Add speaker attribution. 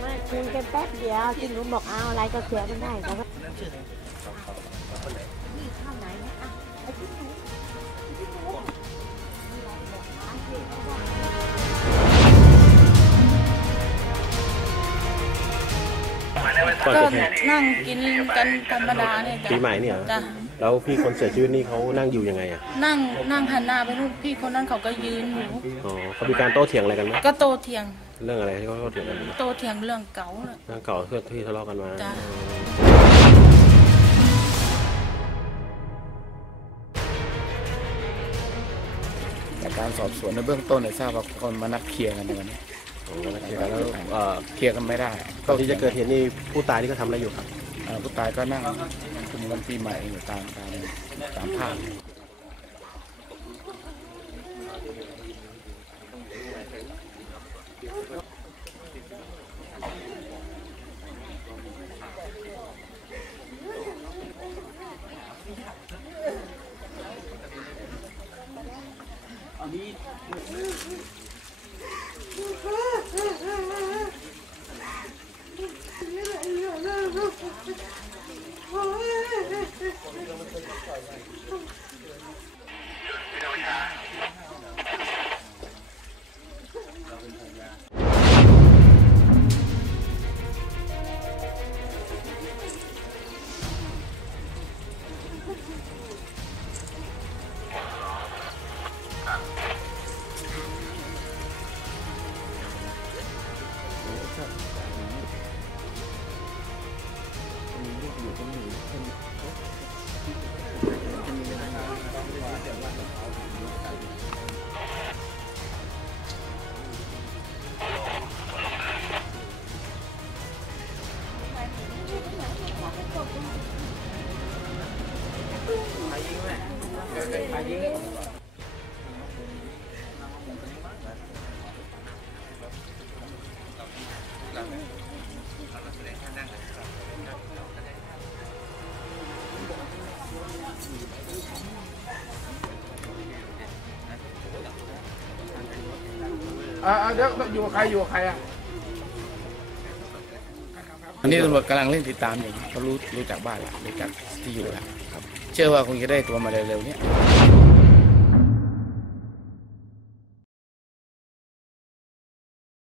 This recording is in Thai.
Speaker 1: ไม่คุยกันแป๊บเดียวที่หนูบอกเอาอะไรก็เคลียร์มันได้แต่ว่า
Speaker 2: นั่นี่
Speaker 1: ข้าวไหนอะไอ้ที่ไหน ก่อ
Speaker 3: น
Speaker 4: ก็
Speaker 3: เกิดเหตุ
Speaker 4: นั่งกินกันธรรมดาเนี่ยจ้ะ
Speaker 3: ปีใหม่เนี่ยเหรอ
Speaker 4: จ้ะ
Speaker 3: แล้วพี่คนเสียชีวิตนี่เขานั่งอยู่ยังไงอะ
Speaker 4: นั่งนั่งหันหน้าไปนู่นพี่คนนั้นเขาก็ยืนอยู่
Speaker 3: อ๋อเขามีการโต้เถียงอะไรกันไหม
Speaker 4: ก็โตเถียง
Speaker 3: เรื่องอะไรที่เขาโต้เถียงกัน
Speaker 4: โตเถียงเรื่องเก่าน่ะ
Speaker 3: เรื่องเก่าที่ที่ทะเลาะกันมา
Speaker 4: จ้ะ
Speaker 2: จากการสอบสวนในเบื้องต้นเนี่ยทราบว่าคนมานัดเคลียร์กันในวันนี้
Speaker 3: อ๋อ แล้วแล้วเอ่อ
Speaker 2: เคลียร์กันไม่ได้
Speaker 3: ก่อนที่จะเกิดเหตุนี่ผู้ตายนี่ก็ทำอะไรอยู่ครับ
Speaker 2: เอ่อผู้ตายก็นั่งคุมวันปีใหม่อยู่ตามตามตามภาพ
Speaker 5: อ่
Speaker 2: trận đã lý Trong lý được đủ con người thân Hãy subscribe cho kênh Ghiền Mì Gõ Để không bỏ lỡ những video hấp dẫn
Speaker 5: าเดี๋ยวอยู่กับใครอยู่กับใครอะ
Speaker 2: อันนี้ตำรวจกำลังเร่งติดตามอยู่เขารู้รู้จักบ้านแล้วรู้จักที่อยู่แล้วครับ เชื่อว่าคงจะได้ตัวมาเร็วๆนี้